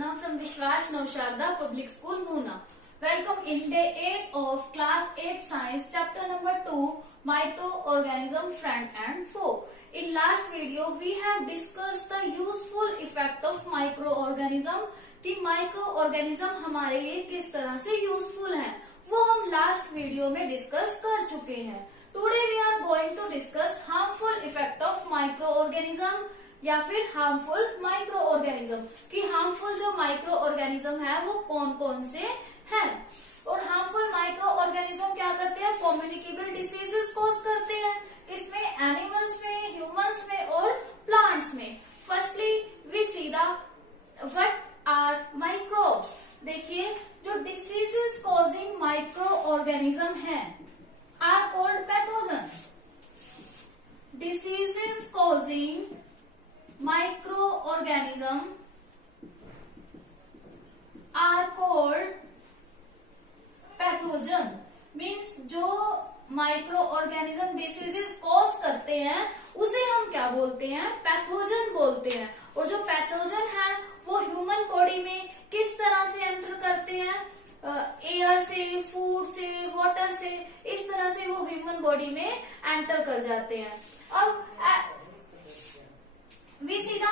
Prasanna from Vishwas Navsharda Public School, Bhuna. Welcome in day 8 of class 8 science chapter number 2 microorganism friend and foe. In last video we have discussed the useful effect of microorganism कि microorganism हमारे लिए किस तरह से useful है वो हम last video में डिस्कस कर चुके हैं. Today we are going to discuss harmful effect of microorganism या फिर हार्मफुल माइक्रोऑर्गेनिज्म कि हार्मफुल जो माइक्रोऑर्गेनिज्म है वो कौन कौन से हैं. और हार्मफुल माइक्रोऑर्गेनिज्म क्या करते हैं? कम्युनिकेबल डिसीजेस कॉज करते हैं. किसमें? एनिमल्स में, ह्यूमंस में और प्लांट्स में. Firstly we see the what are microbes. देखिए जो डिसीजेस कॉजिंग माइक्रोऑर्गेनिज्म है आर कॉल्ड पैथोजन. डिसीजेस कॉजिंग microorganism are called pathogen. Means जो माइक्रोऑर्गेनिज्म डिसीजेस कॉज करते हैं उसे हम क्या बोलते हैं? पैथोजन बोलते हैं. और जो पैथोजन है वो ह्यूमन बॉडी में किस तरह से एंटर करते हैं? एयर से, फूड से, वाटर से, इस तरह से वो ह्यूमन बॉडी में एंटर कर जाते हैं. अब we see the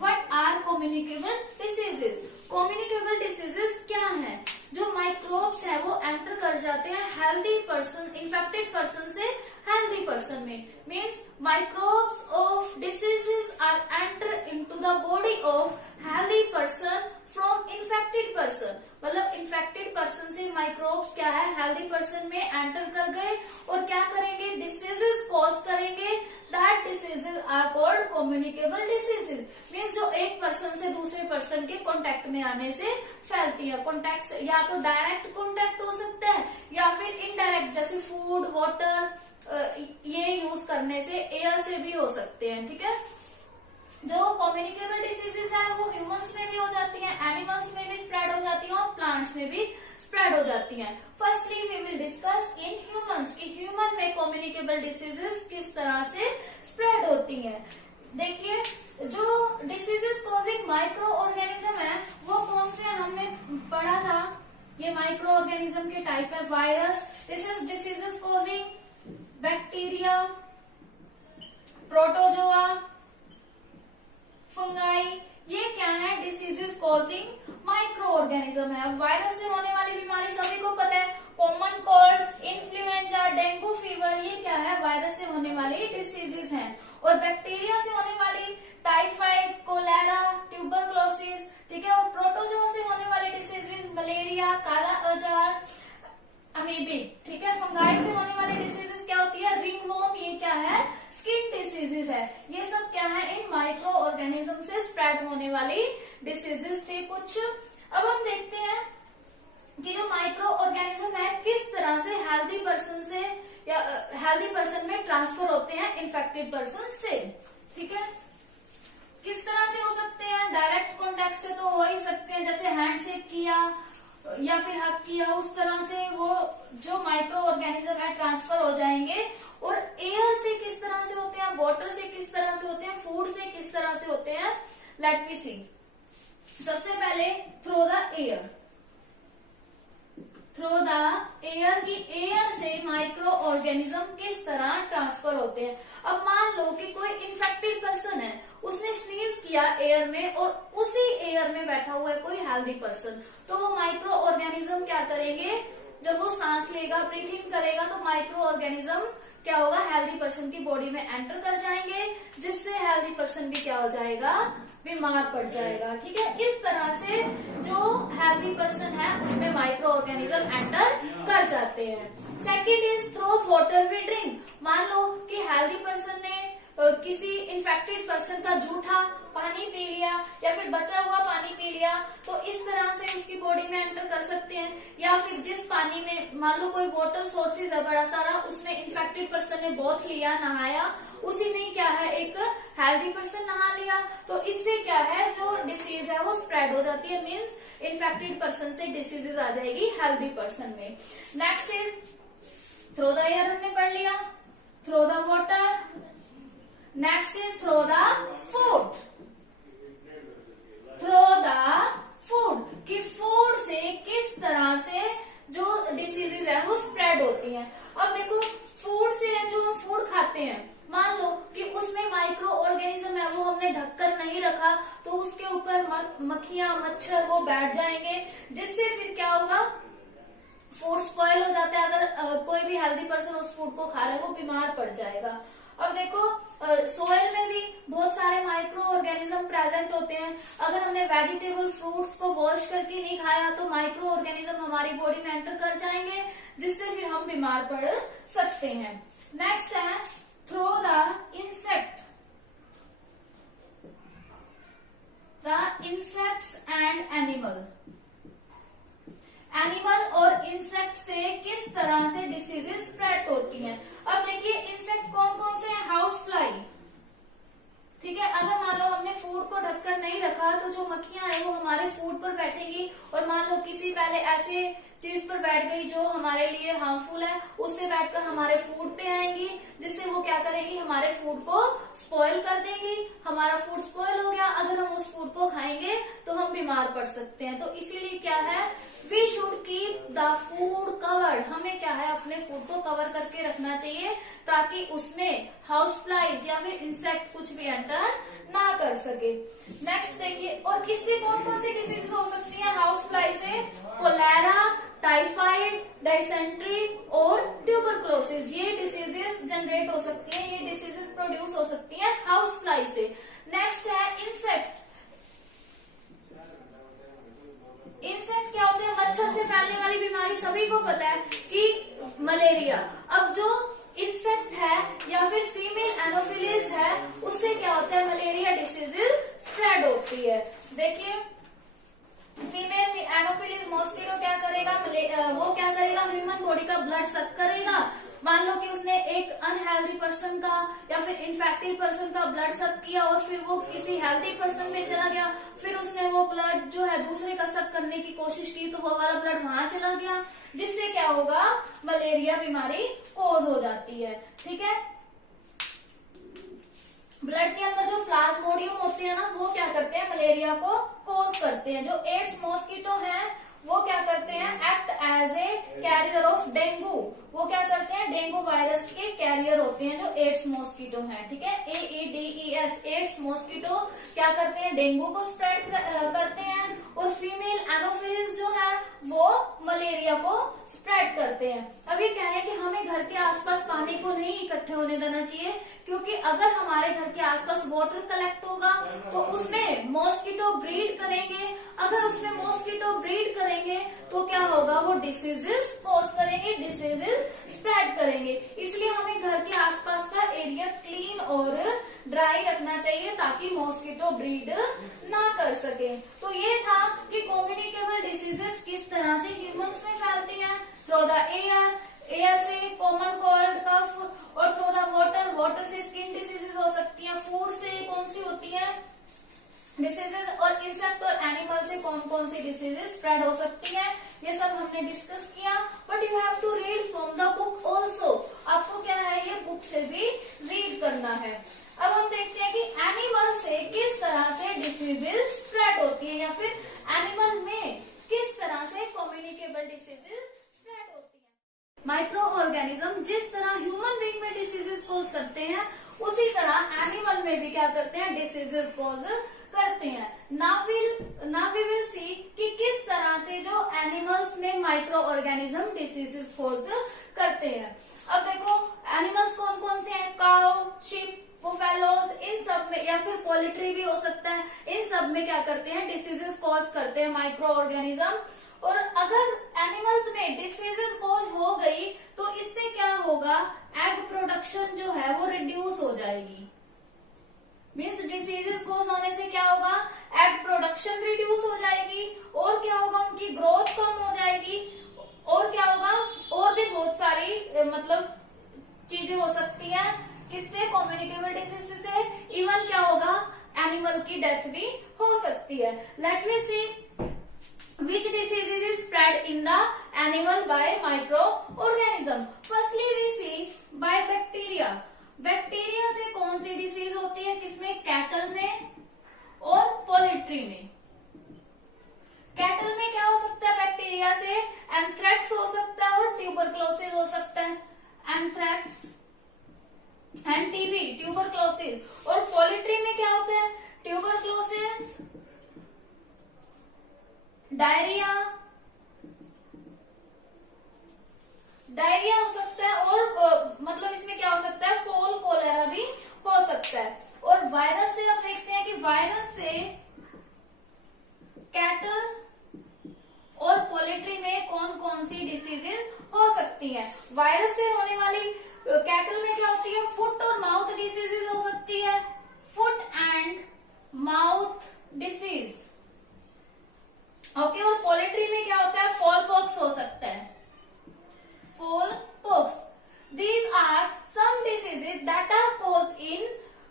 what are communicable diseases. communicable diseases क्या है? जो माइक्रोब्स है वो एंटर कर जाते हैं हेल्दी पर्सन, इन्फेक्टेड पर्सन से हेल्दी पर्सन में. Means microbes of diseases are enter into the body of healthy person from infected person. मतलब इन्फेक्टेड पर्सन से माइक्रोब्स क्या है हेल्दी पर्सन में एंटर कर गए और क्या करेंगे? डिसीजेस कॉज करेंगे. That diseases are called communicable diseases. Means जो एक पर्सन से दूसरे पर्सन के कांटेक्ट में आने से फैलती है. कॉन्टेक्ट या तो डायरेक्ट कांटेक्ट हो सकता है या फिर इनडायरेक्ट, जैसे फूड, वाटर ये यूज करने से, एयर से भी हो सकते हैं. ठीक है. जो कम्युनिकेबल डिसीजेस है वो ह्यूमंस में भी हो जाती हैं, एनिमल्स में भी स्प्रेड हो जाती हैं और प्लांट्स में भी स्प्रेड हो जाती हैं. Firstly we will discuss in humans कि ह्यूमन में कम्युनिकेबल डिसीजेस किस तरह से स्प्रेड होती हैं. देखिए जो डिसीजेस कॉजिंग माइक्रो ऑर्गेनिज्म है वो कौन से हमने पढ़ा था. ये माइक्रो ऑर्गेनिज्म के टाइप है. Virus, this is diseases causing bacteria, protozoa, fungi. ये क्या है? डिसीजेस कॉजिंग माइक्रो ऑर्गेनिज्म है. वायरस से होने वाली बीमारी सभी को पता है, common cold, influenza, dengue fever. ये क्या है? वायरस से होने वाली डिसीजेस हैं. और बैक्टीरिया से होने वाली टाइफाइड, कोलेरा, ट्यूबरक्लोसिस. ठीक है. और प्रोटोजोआ से होने वाली डिसीजेस मलेरिया, काला अजार, अमीबिक. ठीक है. फंगाई से होने वाली डिसीजेस क्या होती है? रिंगवॉर्म. ये क्या है? स्किन डिसीजेस है. ये सब क्या है? इन माइक्रो ऑर्गेनिज्म से स्प्रेड होने वाली डिसीजेस थे कुछ. अब हम देखते हैं कि जो माइक्रो ऑर्गेनिज्म है किस तरह से हेल्दी पर्सन से या हेल्दी पर्सन में ट्रांसफर होते हैं इन्फेक्टेड पर्सन से. ठीक है. किस तरह से हो सकते हैं? डायरेक्ट कॉन्टेक्ट से तो हो ही सकते हैं, जैसे हैंडशेक किया या फिर हक किया, उस तरह से वो जो माइक्रो ऑर्गेनिज्म है ट्रांसफर हो जाएंगे. और एयर से किस तरह से होते हैं? वाटर से किस तरह से होते हैं? फूड से किस तरह से होते हैं? लेट मी सी. सबसे पहले through the air. Through the air की एयर से माइक्रो ऑर्गेनिज्म किस तरह ट्रांसफर होते हैं. अब मान लो कि कोई इन्फेक्टेड पर्सन है, उसने स्नीज किया एयर में और उसी एयर में बैठा हुआ है कोई हेल्दी पर्सन, तो वो माइक्रो ऑर्गेनिज्म क्या करेंगे? जब वो सांस लेगा, ब्रीथिंग करेगा, तो माइक्रो ऑर्गेनिज्म क्या होगा? हेल्दी पर्सन की बॉडी में एंटर कर जाएंगे, जिससे हेल्दी पर्सन भी क्या हो जाएगा? बीमार पड़ जाएगा. ठीक है. इस तरह से जो हेल्दी पर्सन है उसमें माइक्रो ऑर्गेनिज्म एंटर कर जाते हैं. Second is through water we drink. मान लो कि हेल्दी पर्सन ने किसी इन्फेक्टेड पर्सन का जूठा पानी पी लिया या फिर बचा हुआ पानी पी लिया, तो इस तरह से उसकी बॉडी में एंटर कर सकते हैं. या फिर जिस पानी में, मान लो कोई वाटर सोर्सेज है बड़ा सारा, उसमें इन्फेक्टेड पर्सन ने बहुत लिया, नहाया, उसी में क्या है एक हेल्दी पर्सन नहा लिया, तो इससे क्या है जो डिसीज है वो स्प्रेड हो जाती है. मीन्स इन्फेक्टेड पर्सन से डिसीजेज आ जाएगी हेल्दी पर्सन में. Next is through the air, हमने पढ़ लिया. Through the water. Next is through the food. Through the ढककर नहीं रखा तो उसके ऊपर मक्खियां मच्छर वो बैठ जाएंगे, जिससे फिर क्या होगा, फूड स्पॉइल हो जाता है। अगर कोई भी हेल्दी पर्सन उस फूड को खा रहा है वो बीमार पड़ जाएगा। अब देखो सोयल में भी बहुत सारे माइक्रो ऑर्गेनिज्म प्रेजेंट होते हैं। अगर हमने वेजिटेबल फ्रूट्स को वॉश करके नहीं खाया तो माइक्रो ऑर्गेनिज्म हमारी बॉडी में एंटर कर जाएंगे, जिससे फिर हम बीमार पड़ सकते हैं। नेक्स्ट है through the insects and animal और इंसेक्ट से किस तरह से डिसीजेस स्प्रेड होती हैं। अब देखिए इंसेक्ट कौन कौन से हैं, हाउस फ्लाई, ठीक है। अगर मान लो हमने फूड को ढककर नहीं रखा तो जो मक्खियां हैं वो हमारे फूड पर बैठेंगी, और मान लो किसी पहले ऐसे चीज पर बैठ गई जो हमारे लिए हार्मफुल है, उससे बैठकर हमारे फूड पे आएंगी, जिससे वो क्या करेंगी, हमारे फूड को स्पॉइल कर देंगी। हमारा फूड स्पॉइल हो गया, अगर हम उस फूड को खाएंगे तो हम बीमार पड़ सकते हैं। तो इसीलिए क्या है, we should keep the food covered, हमें क्या है अपने फूड को कवर करके रखना चाहिए ताकि उसमें हाउस फ्लाइज या फिर इंसेक्ट कुछ भी एंटर ना कर सके। नेक्स्ट देखिए, और किससे कौन कौन सी डिसीज हो सकती है हाउस फ्लाई से, कोलेरा, टाइफाइड, डायसेंट्री और ट्यूबरक्लोसिस, ये डिसीजेस जनरेट हो सकती है, ये डिसीजेस प्रोड्यूस हो सकती है हाउस फ्लाई से। नेक्स्ट है इंसेक्ट। इंसेक्ट क्या होते हैं, मच्छर से फैलने वाली बीमारी सभी को पता है कि मलेरिया। अब जो इंसेक्ट है या फिर फीमेल एनोफिलिस है उससे क्या होता है, मलेरिया डिसीजेस स्प्रेड होती है। देखिए फीमेल एनोफिलिस मॉस्किटो क्या करेगा, वो क्या करेगा, ह्यूमन बॉडी का ब्लड सक करेगा। मान लो कि उसने एक अनहेल्दी पर्सन का या फिर इन्फेक्टेड पर्सन का ब्लड सक किया और फिर वो किसी हेल्दी पर्सन में चला गया, फिर उसने वो ब्लड जो है दूसरे का सक करने की कोशिश की तो वो वाला ब्लड वहां चला गया, जिससे क्या होगा, मलेरिया बीमारी कॉज हो जाती है। ठीक है, ब्लड के अंदर जो प्लाज्मोडियम होते हैं ना वो क्या करते हैं, मलेरिया को कॉज करते हैं। जो एड्स मॉस्किटो हैं वो क्या करते हैं, act as a carrier of dengue, वो क्या करते हैं, डेंगू वायरस के कैरियर होते हैं जो एड्स मॉस्किटो हैं। ठीक है, AEDES, एड्स मॉस्किटो क्या करते हैं, डेंगू को स्प्रेड करते हैं, और फीमेल एनोफिलिस जो है वो मलेरिया को स्प्रेड करते हैं। अब ये कह रहे हैं कि हमें घर के आसपास पानी को नहीं इकट्ठे होने देना चाहिए, क्योंकि अगर हमारे घर के आसपास वाटर कलेक्ट होगा तो उसमें मॉस्किटो ब्रीड करेंगे। अगर उसमें मॉस्किटो ब्रीड करेंगे तो क्या होगा, वो डिसीजेस कॉज करेंगे, डिसीजेस स्प्रेड करेंगे। इसलिए हमें घर के आसपास का एरिया क्लीन और ड्राई रखना चाहिए ताकि मॉस्किटो ब्रीड ना कर सके। तो ये था कि कम्युनिकेबल डिसीजेस किस तरह से ह्यूमंस में फैलती हैं, थ्रू द एयर से कॉमन कोल्ड कफ, और थ्रू द वाटर से स्किन डिसीजेस हो सकती हैं, फूड से कौन सी होती है डिसीजेस, और इंसेक्ट और एनिमल से कौन कौन सी डिसीजेस स्प्रेड हो सकती है, ये सब हमने डिस्कस किया। But you have to read from the book also, आपको क्या है ये बुक से भी रीड करना है। अब हम देखते हैं कि एनिमल से किस तरह से डिसीजेस स्प्रेड होती है, या फिर एनिमल में किस तरह से कम्युनिकेबल डिसीजेस स्प्रेड होती है। माइक्रो ऑर्गेनिज्म जिस तरह ह्यूमन बीइंग में डिसीजेस कॉज करते हैं उसी तरह एनिमल में भी क्या करते हैं, डिसीजेस कॉज करते हैं। नाउ वी विल सी कि किस तरह से जो एनिमल्स में माइक्रो ऑर्गेनिज्म डिसीजेस कॉज करते हैं। अब देखो एनिमल्स कौन कौन से हैं, काउ, शिप, बुफेलोज, इन सब में, या फिर पोल्ट्री भी हो सकता है, इन सब में क्या करते हैं, डिसीजेस कॉज करते हैं माइक्रो ऑर्गेनिज्म। और अगर एनिमल्स में डिसीजेस कॉज हो गई तो इससे क्या होगा, एग प्रोडक्शन जो है वो रिड्यूस हो जाएगी। मीन्स डिसीजेस कॉज होने से क्या होगा, एग प्रोडक्शन रिड्यूस हो जाएगी, और क्या होगा, उनकी ग्रोथ कम हो जाएगी, और क्या होगा, और भी बहुत सारी मतलब चीजें हो सकती हैं किससे, कम्युनिकेबल डिसीज से। इवन क्या होगा, एनिमल की डेथ भी हो सकती है। Let me see which diseases is spread in the animal by microorganism. Firstly we see by bacteria. Bacteria से कौन सी डिसीज होती है, किसमें, कैटल में और पोल्ट्री में। कैटल में क्या हो सकता है बैक्टीरिया से, एंथ्रेक्स हो सकता है और ट्यूबरक्लोसिस हो सकता है, एंथ्रेक्स एंड टीबी, ट्यूबरक्लोसिस। और पोल्ट्री में क्या होता है, डायरिया हो सकता है, और मतलब इसमें क्या हो सकता है, फॉल कोलेरा भी हो सकता है। और वायरस से अब देखते हैं कि वायरस से कैटल और पोल्ट्री में कौन कौन सी डिसीजेस हो सकती हैं। वायरस से होने वाली कैटल में क्या होती है, फुट और माउथ डिसीजेस हो सकती है, foot and mouth disease. Okay, और पोल्ट्री में क्या होता है, फॉल पॉक्स हो सकता है, fall pox. These are some diseases that are caused in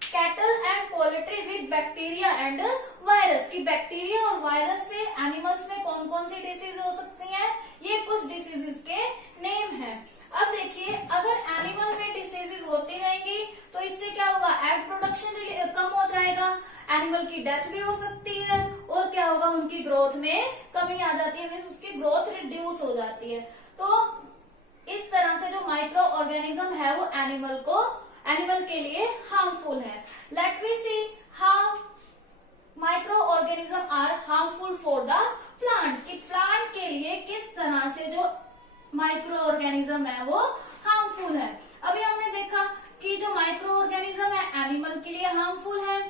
cattle and poultry with bacteria and virus। की बैक्टीरिया और वायरस से एनिमल्स में कौन कौन सी डिसीज हो सकती हैं, ये कुछ डिसीजेस के नेम हैं। अब देखिए, अगर एनिमल में डिसीजेस होती रहेंगी तो इससे क्या होगा, एग प्रोडक्शन कम हो जाएगा, एनिमल की डेथ भी हो सकती है, और क्या होगा, उनकी ग्रोथ में कमी आ जाती है, मीन्स उसकी ग्रोथ रिड्यूस हो जाती है। तो इस तरह से जो माइक्रो ऑर्गेनिज्म है वो एनिमल के लिए हार्मफुल है। Let we see how micro organism are harmful for the plant. कि प्लांट के लिए किस तरह से जो माइक्रो ऑर्गेनिज्म है वो हार्मफुल है। अभी हमने देखा कि जो माइक्रो ऑर्गेनिज्म है एनिमल के लिए हार्मफुल है,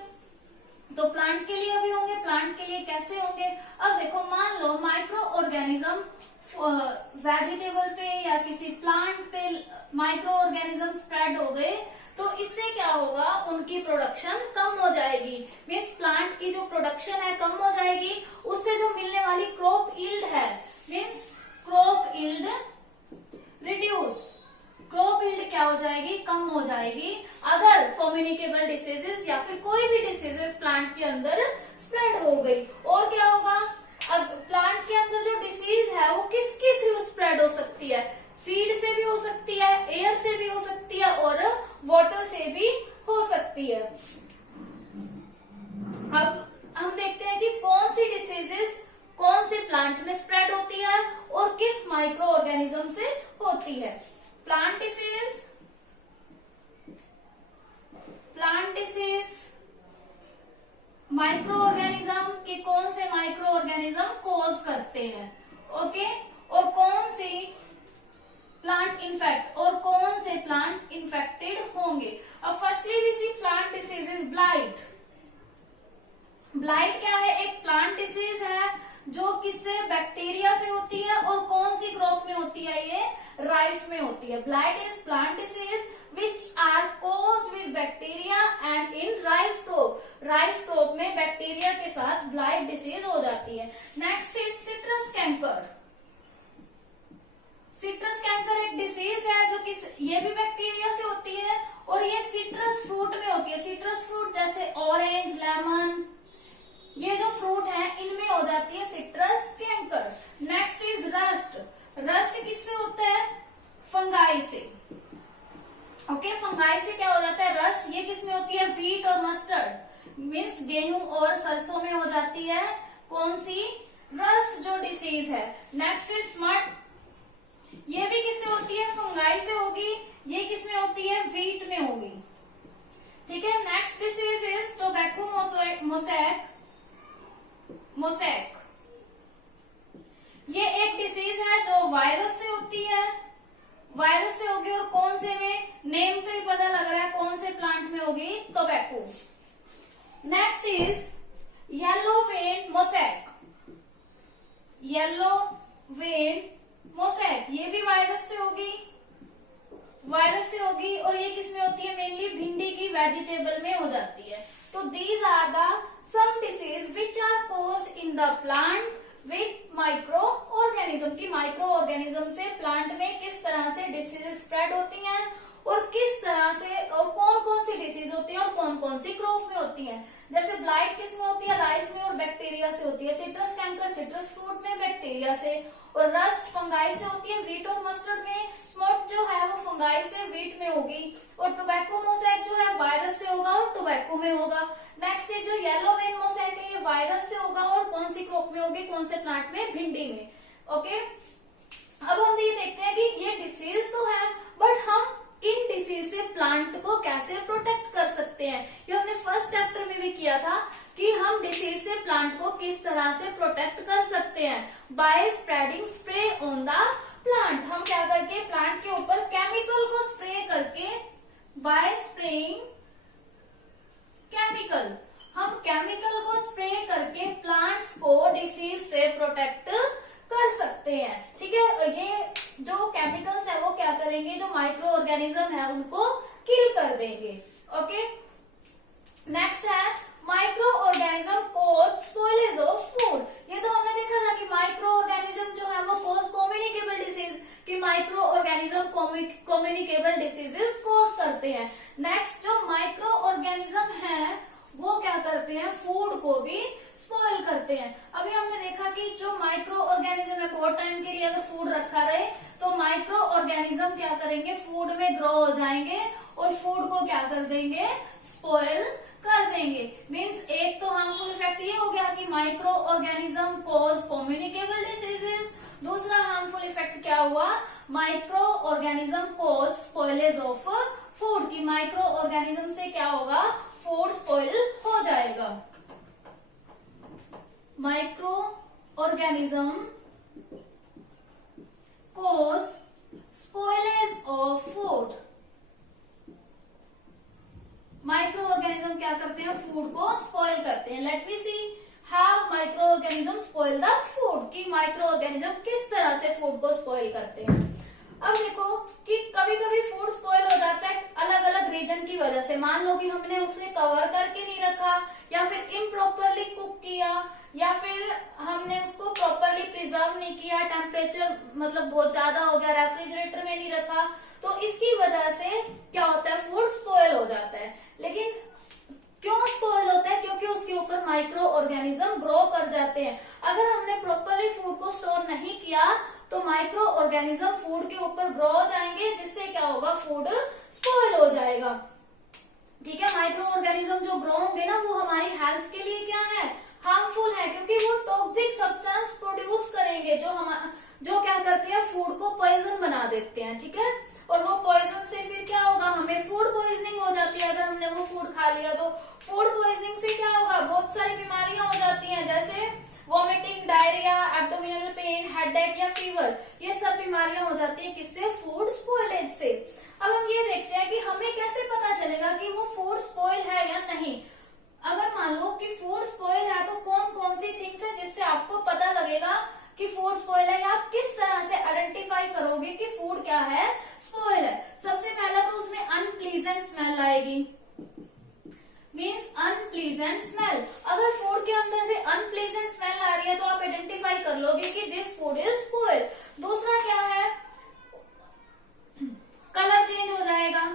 तो प्लांट के लिए भी होंगे। प्लांट के लिए कैसे होंगे, अब देखो, मान लो माइक्रो ऑर्गेनिज्म वेजिटेबल पे या किसी प्लांट पे माइक्रो ऑर्गेनिज्म स्प्रेड हो गए, तो इससे क्या होगा, उनकी प्रोडक्शन कम हो जाएगी, मीन्स प्लांट की जो प्रोडक्शन है कम हो जाएगी। उससे जो मिलने वाली क्रॉप यील्ड है, means crop yield reduce, crop yield क्या हो जाएगी, कम हो जाएगी, अगर कम्युनिकेबल डिसीजेस या फिर कोई भी डिसीजेस प्लांट के अंदर स्प्रेड हो गई। और क्या होगा, प्लांट के अंदर जो डिसीज है वो किसके थ्रू स्प्रेड हो सकती है, सीड से भी हो सकती है, एयर से भी हो सकती है, और वाटर से भी हो सकती है। अब हम देखते हैं कि कौन सी डिसीजेस कौन से प्लांट में स्प्रेड होती है और किस माइक्रो ऑर्गेनिज्म से होती है। प्लांट डिसीज माइक्रो ऑर्गेनिज्म के कौन से माइक्रो ऑर्गेनिज्म कॉज करते हैं, ओके, और कौन सी प्लांट इन्फेक्ट और कौन से प्लांट इन्फेक्टेड होंगे। अब firstly we see plant diseases. Blight क्या है, एक प्लांट डिसीज है जो किससे, बैक्टीरिया से होती है, और कौन सी क्रॉप में होती है, ये राइस में होती है। Blight is plant disease which are caused with bacteria and in rice crop. Rice crop में बैक्टीरिया के साथ ब्लाइट डिसीज हो जाती है। Next is citrus canker. Citrus canker एक डिसीज है जो ये भी बैक्टीरिया से होती है, और ये सिट्रस फ्रूट में होती है। सिट्रस फ्रूट जैसे ऑरेंज, लेमन, ये जो फ्रूट है इनमें हो जाती है citrus canker. Next is rust. Rust किससे होता है, फंगाई से। ओके, फंगाई से क्या हो जाता है, रस्ट। ये किसमें होती है, व्हीट और मस्टर्ड, मीन्स गेहूं और सरसों में हो जाती है कौन सी, रस्ट जो डिसीज है। Next is smut. ये भी किससे होती है, फंगाई से होगी। ये किसमें होती है, व्हीट में होगी। ठीक है। Next disease is tobacco mosaic. ये एक डिसीज है जो वायरस से होती है, वायरस से होगी, और कौन से में, नेम से ही पता लग रहा है कौन से प्लांट में होगी, tobacco. Next is yellow vein mosaic. Yellow vein mosaic, ये भी वायरस से होगी, और ये किसमें होती है, मेनली भिंडी की वेजिटेबल में हो जाती है। तो these are the some disease which are caused in the plant with micro organism. की माइक्रो ऑर्गेनिज्म से प्लांट में किस तरह से डिसीज स्प्रेड होती हैं, और किस तरह से, और कौन कौन सी डिसीज होती है, और कौन कौन सी क्रॉप में होती है। जैसे ब्लाइट किस में होती है, राइस में और बैक्टीरिया से होती है। सिट्रस कैंकर सिट्रस फ्रूट में, बैक्टीरिया से, और रस्ट फंगाई से होती है, व्हीट और मस्टर्ड में। स्मॉट जो है वो फंगाई से, व्हीट में होगी, और टोबैको मोसैक जो है वायरस से होगा और टोबैको में होगा। नेक्स्ट है जो येलो वेन मोसैक है, ये वायरस से होगा, और कौन सी क्रॉप में होगी, कौन से प्लांट में, भिंडी में। ओके, अब हम ये देखते हैं कि ये डिसीज तो है, बट हम इन डिसीज से प्लांट को कैसे प्रोटेक्ट कर सकते हैं, ये हमने फर्स्ट चैप्टर में भी किया था कि हम डिसीज से प्लांट को किस तरह से प्रोटेक्ट कर सकते हैं, by spreading spray on the plant. हम क्या करके प्लांट के ऊपर केमिकल को स्प्रे करके, बाय स्प्रेइंग केमिकल, हम केमिकल को स्प्रे करके प्लांट्स को डिसीज से प्रोटेक्ट कर सकते हैं। ठीक है, ये जो केमिकल्स है वो क्या करेंगे, जो माइक्रो ऑर्गेनिज्म है उनको किल कर देंगे। ओके, नेक्स्ट है micro organism cause spoilage of food. ये तो हमने देखा था कि माइक्रो ऑर्गेनिज्म जो है वो कॉज कम्युनिकेबल डिसीज, कि micro organism communicable diseases cause करते हैं। नेक्स्ट जो माइक्रो ऑर्गेनिज्म है वो क्या करते हैं, फूड को भी स्पॉइल करते हैं। अभी हमने देखा कि जो माइक्रो ऑर्गेनिज्म है बहुत टाइम के लिए अगर फूड रखा रहे तो माइक्रो ऑर्गेनिज्म क्या करेंगे, फूड में ग्रो हो जाएंगे और फूड को क्या कर देंगे, स्पॉइल कर देंगे। मींस एक तो हार्मफुल इफेक्ट ये हो गया कि micro organism cause communicable diseases, दूसरा हार्मफुल इफेक्ट क्या हुआ, micro organism cause spoilage of food, की माइक्रो ऑर्गेनिज्म से क्या होगा, फूड स्पॉइल हो जाएगा। Micro organism cause spoilage of food, micro organism क्या करते हैं, फूड को स्पॉइल करते हैं। Late me C how micro organism spoil the food, कि माइक्रो ऑर्गेनिज्म किस तरह से फूड को स्पॉइल करते हैं। अब देखो कि कभी कभी फूड स्पॉइल हो जाता है अलग अलग रीजन की वजह से। मान लो कि हमने उसे कवर करके नहीं रखा, या फिर इम्प्रॉपरली कुक किया, या फिर हमने उसको प्रॉपरली प्रिजर्व नहीं किया, टेम्परेचर मतलब बहुत ज्यादा हो गया, रेफ्रिजरेटर में नहीं रखा, तो इसकी वजह से क्या होता है, फूड स्पॉइल हो जाता है। लेकिन क्यों स्पॉइल होता है, क्योंकि उसके ऊपर माइक्रो ऑर्गेनिज्म ग्रो कर जाते हैं। अगर हमने प्रॉपरली फूड को स्टोर नहीं किया तो माइक्रो ऑर्गेनिज्म फूड के ऊपर ग्रो हो जाएंगे, जिससे क्या होगा, फूड स्पॉइल हो जाएगा। ठीक है, माइक्रो ऑर्गेनिज्म जो ग्रो होंगे ना वो हमारी हेल्थ के लिए क्या है, हार्मफुल है, क्योंकि वो टॉक्सिक सब्सटेंस प्रोड्यूस करेंगे जो क्या करते हैं, फूड को पॉइजन बना देते हैं। ठीक है, और वो पॉइजन से फिर क्या होगा, हमें फूड पॉइजनिंग हो जाती है। अगर हमने वो फूड खा लिया तो फूड पॉइजनिंग से क्या होगा, बहुत सारी बीमारियां हो जाती हैं, जैसे vomiting, diarrhoea, abdominal pain, headache या फीवर, ये सब बीमारियां हो जाती है किससे, फूड स्पॉइलेज से। अब हम ये देखते हैं कि हमें कैसे पता चलेगा कि वो फूड स्पॉइल है या नहीं। अगर मान लो कि फूड स्पॉइल है तो कौन कौन सी थिंग्स है जिससे आपको पता लगेगा कि फूड स्पॉइल है, या आप किस तरह से आइडेंटिफाई करोगे कि फूड क्या है, स्पॉइल है। सबसे पहला तो उसमें अनप्लीजेंट स्मेल आएगी, मीन्स अनप्लीजेंट स्मेल। अगर फूड के अंदर से अनप्लीजेंट स्मेल आ रही है तो आप आइडेंटिफाई कर लोगे कि दिस फूड इज स्पॉइल। दूसरा क्या है, कलर चेंज हो जाएगा,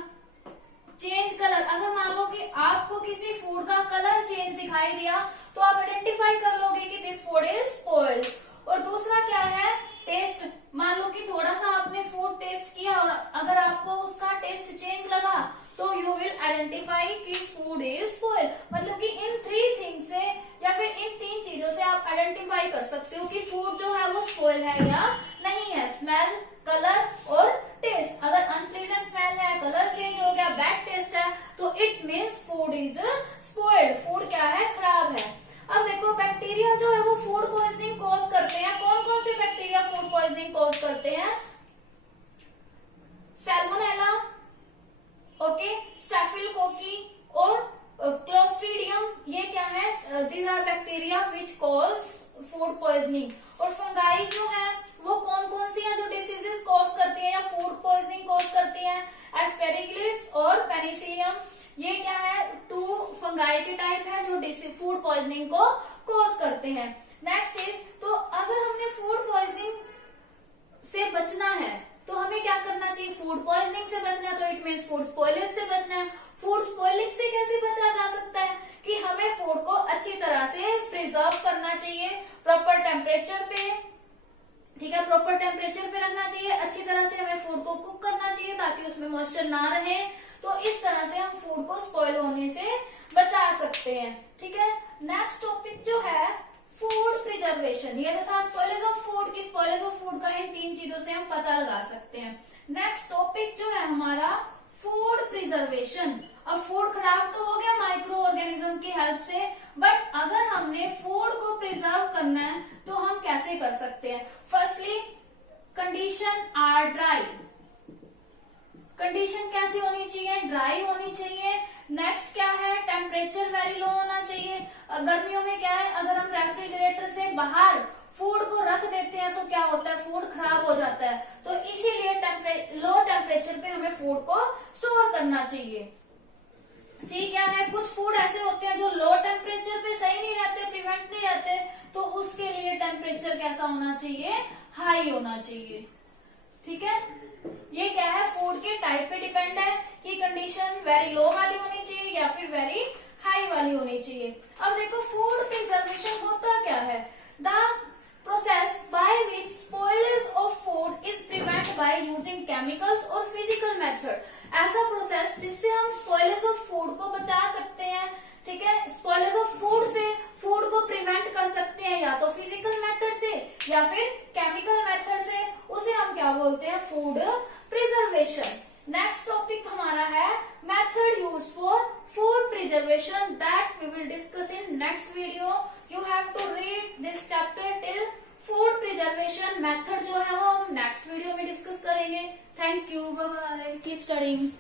चेंज कलर। अगर मान लो कि आपको किसी फूड का कलर चेंज दिखाई दिया तो आप आइडेंटिफाई कर लोगे कि दिस फूड इज स्पॉइल। और दूसरा क्या है, टेस्ट। मान लो कि थोड़ा सा आपने फूड टेस्ट किया और अगर आपको उसका टेस्ट चेंज लगा तो यू विल आइडेंटिफाई कि फूड इज स्पॉइल। मतलब कि इन 3 थिंग्स से या फिर इन 3 चीजों से आप आइडेंटिफाई कर सकते हो कि फूड जो है वो स्पॉइल है या नहीं है। स्मेल, कलर और टेस्ट। अगर अनप्लीजेंट स्मेल है, कलर चेंज हो गया, बैड टेस्ट है, तो it means food is spoiled, food क्या है, खराब है। अब देखो बैक्टीरिया जो है वो फूड पॉइजनिंग कॉज करते हैं। कौन कौन से बैक्टीरिया फूड पॉइजनिंग कॉज करते हैं, सैल्मोनेला, ओके, स्टैफिलोकोकी और क्लोस्ट्रीडियम, ये क्या है, these are bacteria which cause food poisoning. और फंगाई जो है वो कौन कौन सी है जो डिसीजेस कॉज करती है या फूड पॉइजनिंग कॉज करती है, एस्पेरिगिलिस और पेनिसिलियम। ये क्या है, 2 फंगाई के टाइप है जो फूड पॉइजनिंग को कॉज करते हैं। नेक्स्ट इज, तो अगर हमने फूड पॉइजनिंग से बचना है तो हमें क्या करना चाहिए, फूड पॉइजनिंग से बचना है तो इट मीन्स फूड स्पॉइलेज से बचना है। फूड स्पॉइलिंग से कैसे बचा जा सकता है, कि हमें फूड को अच्छी तरह से प्रिजर्व करना चाहिए, प्रॉपर टेम्परेचर पे, ठीक है, प्रॉपर टेम्परेचर पे रखना चाहिए, अच्छी तरह से हमें फूड को कुक करना चाहिए ताकि उसमें मॉइस्चर ना रहे। तो इस तरह से हम फूड को स्पॉइल होने से बचा सकते हैं। ठीक है, नेक्स्ट टॉपिक जो है फूड प्रिजर्वेशन। ये था स्पॉइलेज ऑफ फूड, की स्पॉइलेज ऑफ फूड का इन 3 चीजों से हम पता लगा सकते हैं। नेक्स्ट टॉपिक जो है हमारा फूड प्रिजर्वेशन। अब फूड खराब तो हो गया, माइक्रो ऑर्गेनिज्म की हेल्प से। बट अगर हमने फूड को प्रिजर्व करना है तो हम कैसे कर सकते हैं? Firstly condition are dry, condition कैसी होनी चाहिए? ड्राई होनी चाहिए। नेक्स्ट क्या है? टेम्परेचर वेरी लो होना चाहिए। गर्मियों में क्या है, अगर हम रेफ्रिजरेटर से बाहर फूड को रख देते हैं तो क्या होता है? फूड खराब हो जाता है। तो इसीलिए लो टेम्परेचर पे हमें फूड को स्टोर करना चाहिए। सी क्या है? कुछ फूड ऐसे होते हैं जो लो टेम्परेचर पे सही नहीं रहते, प्रिवेंट नहीं रहते, तो उसके लिए टेम्परेचर कैसा होना चाहिए? हाई होना चाहिए। ठीक है, ये क्या है? फूड के टाइप पे डिपेंड है कि कंडीशन वेरी लो वाली होनी चाहिए या फिर वेरी हाई वाली होनी चाहिए। अब देखो फूड प्रिजर्वेशन होता क्या है? The process by which spoilage of food is prevent by using chemicals और फिजिकल मेथड। ऐसा प्रोसेस जिससे हम स्पॉइलेज ऑफ फूड को बचा सकते हैं। ठीक है, स्पॉइलेज ऑफ फूड से फूड को प्रिवेंट कर सकते हैं या तो फिजिकल मेथड से या फिर केमिकल मेथड से, उसे हम क्या बोलते हैं? Food preservation. नेक्स्ट टॉपिक हमारा है method use for food preservation, that we will discuss in next video. You have to read this chapter till food preservation. Method जो है वो हम नेक्स्ट वीडियो में डिस्कस करेंगे। Thank you, bye bye, keep studying.